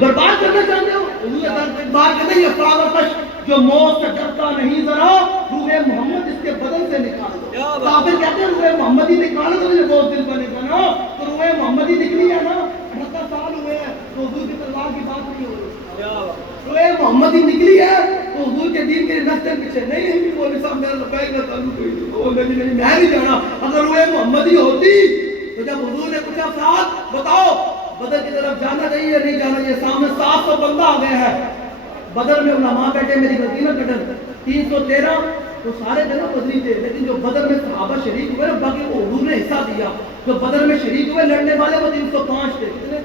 برباد کرنا چاہتے ہو؟ بات کہتے ہیں یہ فاغتش جو موت سے ڈرتا نہیں ذرا روح محمد اس کے بدن سے نکال دو. کافر کہتے ہیں روح محمد ہی نکالو تو مجھے بہت دل پر نکالو. تو روح محمد ہی نکلی ہے نا, 78 سال ہوئے ہیں تو حضور کی تلوار کی بات نہیں ہو رہی. روح محمد ہی نکلی ہے تو حضور کے دین کے راستے پیچھے نہیں ہے. مولوی صاحب میرا لبیک کا تعلق کوئی نہیں, میں نہیں جانا. اگر روح محمد ہی ہوتی تو جب حضور نے پوچھا ساتھ بتاؤ بدر کی طرف جانا چاہیے یا نہیں جانا چاہیے, سامنے 700 بندہ آ گیا ہے. بدر میں علماء بیٹھے, میری غلطی نہ کٹن, 313 تو سارے جنوں بدری تھے, لیکن جو بدر میں صحابہ شریک ہوئے باقی وہ حضور نے حصہ دیا. جو بدر میں شریک ہوئے لڑنے والے وہ 305 تھے. کتنے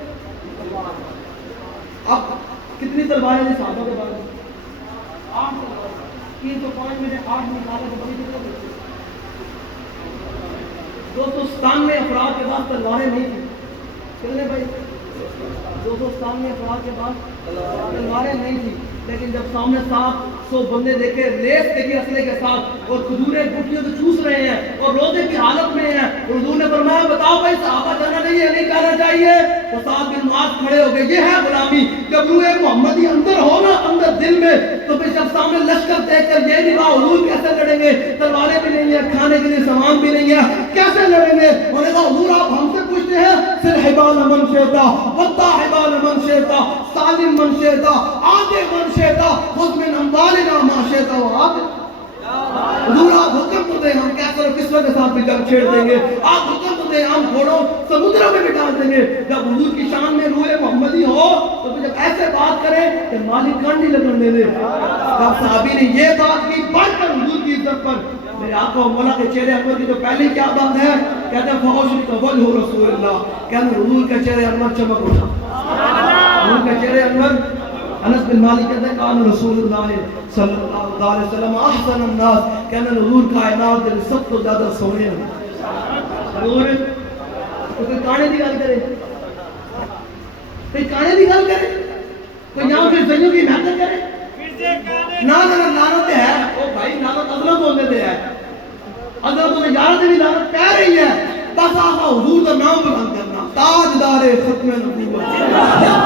اب کتنی تلواریں تھیں صحابہ کے بارے میں؟ 8 تلواریں. 305 میں سے 8 نکالے تو بڑی کتنے تھے؟ 297 افراد کے بعد تلواریں نہیں تھیں. کتنے بھائی؟ 297 افراد کے بعد تلواریں نہیں تھیں. لیکن جب سامنے 700 بندے دیکھے ریس دیکھی اسلحے کے ساتھ اور کھجوریں گٹھلیوں سے چوس رہے ہیں اور روزے کی حالت میں ہیں, حضور نے فرمایا بتاؤ بھائی صحابہ جانا چاہیے نہیں جانا چاہیے؟ تو سعد بن معاذ کھڑے ہو گئے. یہ ہے غلامی. جب روح محمدی اندر ہو نا, اندر دل میں, تو پھر جب سامنے لشکر دیکھ کر یہ نہیں کہا حضور کیسے لڑیں گے, تلواریں بھی نہیں ہیں, کھانے کے لیے سامان بھی نہیں ہے, کیسے لڑیں گے؟ انہوں نے کہا حضور آپ ہم سے پوچھتے ہیں سر حبال من شیطا وطا حبال من شیطا سالم من شیطا آدھے من شیطا خود من اموالنا ما شیطا و آدھے. حضور آپ حکم تو دیں, ہم کیسر و کسوہ کے ساتھ بھی جنگ چھیڑ دیں گے. آپ حکم تو دیں, ہم گھوڑوں سمندروں میں بھی ڈال دیں گے. جب حضور کی شان میں روح محمدی ہو تو پھر جب ایسے بات کریں کہ مالک کان نہیں لگن دے دے. جب صحابی نے یہ بات کی بڑھ کر حضور کی عزت پر, میرے آقا و مولا کے چہرے انور کی جو پہلی کیا بات ہے, کہتے ہیں فوشی کا وجہ رسول اللہ, کہتے ہیں حضور کے چہرے انور چمک اٹھا. حضور کے چہرے انور. انس بن مالک کہتے ہیں کان رسول اللہ صلی اللہ علیہ وسلم احسن الناس, کہتے ہیں حضور کائنات کے سب تو زیادہ سونے ہیں. حضور کوئی کانے کی گل کرے, کوئی کانے کی گل کرے, کوئی یہاں پھر زیوں کی محنت کرے نہ لعنت ہے. او بھائی لعنت عظمت ہونے دے ہے, عظمت میں یارت بھی لعنت کہہ رہی ہے. بس آقا حضور کا نام بلند کرنا, تاجدار ختم نبوت